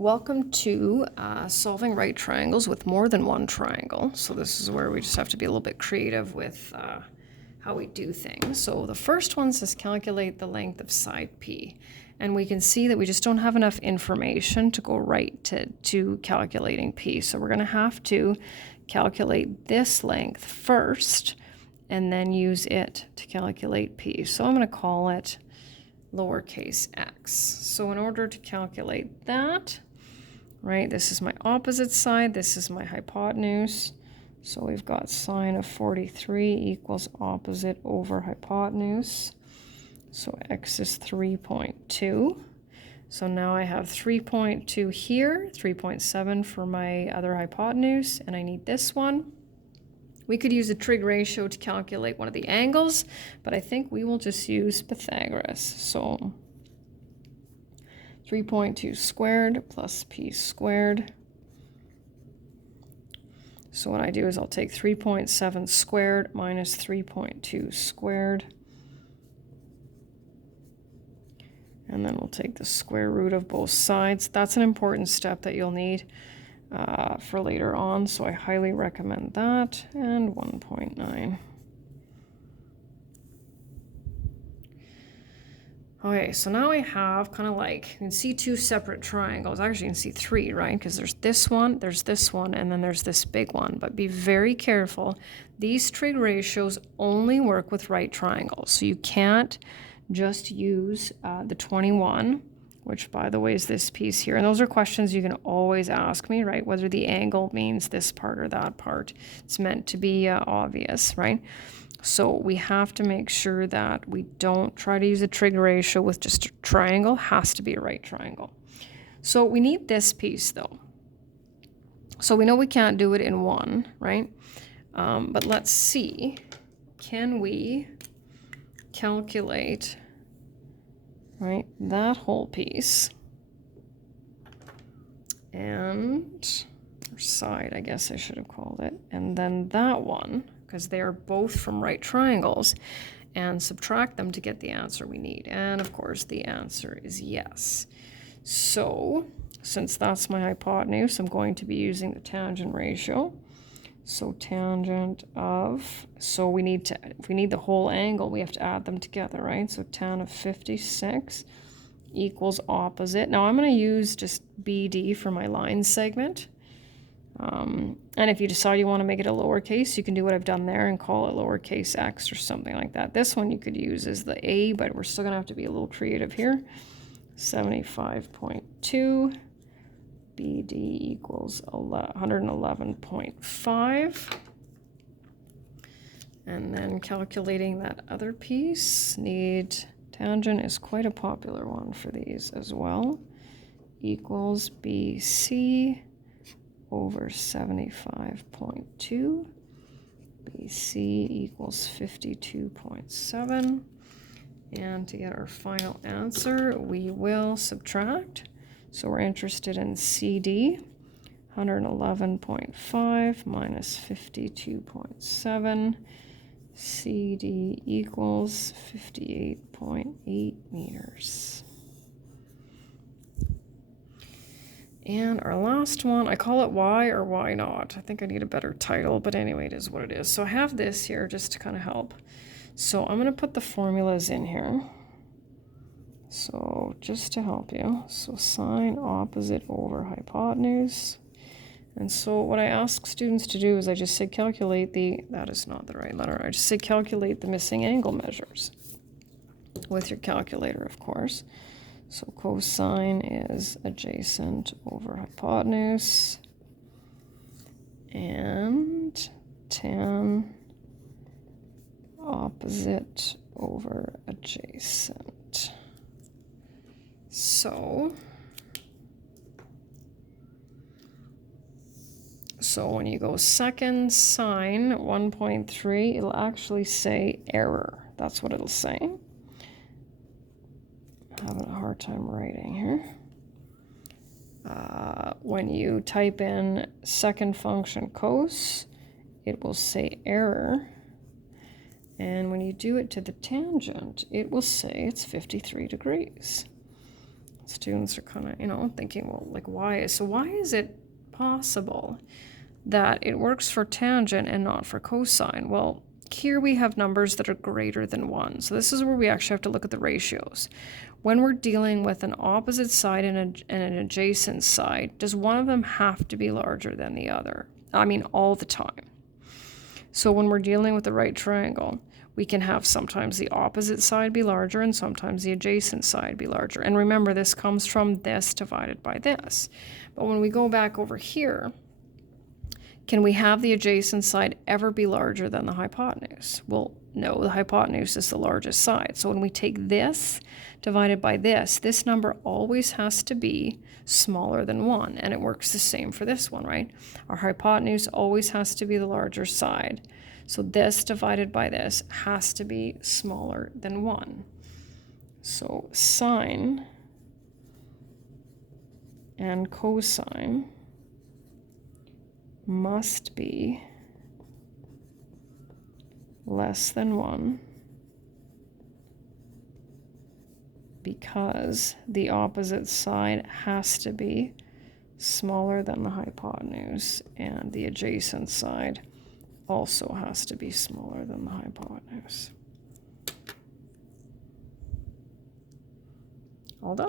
Welcome to solving right triangles with more than one triangle. So this is where we just have to be a little bit creative with how we do things. So the first one says calculate the length of side P. And we can see that we just don't have enough information to go right to calculating P. So we're going to have to calculate this length first and then use it to calculate P. So I'm going to call it lowercase x. So in order to calculate that, right, this is my opposite side, this is my hypotenuse. So we've got sine of 43 equals opposite over hypotenuse. So x is 3.2. So now I have 3.2 here, 3.7 for my other hypotenuse, and I need this one. We could use a trig ratio to calculate one of the angles, but I think we will just use Pythagoras. So 3.2 squared plus p squared. So what I do is I'll take 3.7 squared minus 3.2 squared. And then we'll take the square root of both sides. That's an important step that you'll need for later on, so I highly recommend that. And 1.9. Okay, so now I have kind of like, you can see two separate triangles. Actually, you can see three, right? Because there's this one, and then there's this big one. But be very careful. These trig ratios only work with right triangles. So you can't just use the 21, which by the way is this piece here. And those are questions you can always ask me, right? Whether the angle means this part or that part. It's meant to be obvious, right? So we have to make sure that we don't try to use a trig ratio with just a triangle. Has to be a right triangle. So we need this piece though. So we know we can't do it in one, right? But let's see, can we calculate, right, that whole piece and, or side, I guess I should have called it, and then that one, because they are both from right triangles, and subtract them to get the answer we need. And of course the answer is yes. So since that's my hypotenuse, I'm going to be using the tangent ratio. So tangent of, so we need to, if we need the whole angle, we have to add them together, right? So tan of 56 equals opposite. Now I'm going to use just BD for my line segment. And if you decide you want to make it a lowercase, you can do what I've done there and call it lowercase x or something like that. This one you could use as the A, but we're still going to have to be a little creative here. 75.2. BD equals 111.5. And then calculating that other piece, need tangent is quite a popular one for these as well, equals BC over 75.2. BC equals 52.7. And to get our final answer, we will subtract. So we're interested in CD, 111.5 minus 52.7. CD equals 58.8 meters. And our last one, I call it why or why not. I think I need a better title, but anyway, it is what it is. So I have this here just to kind of help. So I'm going to put the formulas in here. So just to help you, so sine opposite over hypotenuse. And so what I ask students to do is I just say calculate the, that is not the right letter, I just say calculate the missing angle measures with your calculator, of course. So cosine is adjacent over hypotenuse, and tan opposite over adjacent. So when you go second sine 1.3, it'll actually say error. That's what it'll say. I'm having a hard time writing here. When you type in second function cos, it will say error. And when you do it to the tangent, it will say it's 53 degrees. students are kind of, you know, thinking, well, like, why is it possible that it works for tangent and not for cosine? Well, here we have numbers that are greater than 1. So this is where we actually have to look at the ratios. When we're dealing with an opposite side and an adjacent side, does one of them have to be larger than the other? I mean, all the time. So when we're dealing with the right triangle, we can have sometimes the opposite side be larger and sometimes the adjacent side be larger. And remember, this comes from this divided by this. But when we go back over here, can we have the adjacent side ever be larger than the hypotenuse? Well, no, the hypotenuse is the largest side. So when we take this divided by this number always has to be smaller than 1. And it works the same for this one, right? Our hypotenuse always has to be the larger side. So this divided by this has to be smaller than 1. So sine and cosine must be less than 1 because the opposite side has to be smaller than the hypotenuse, and the adjacent side also has to be smaller than the hypotenuse. All done.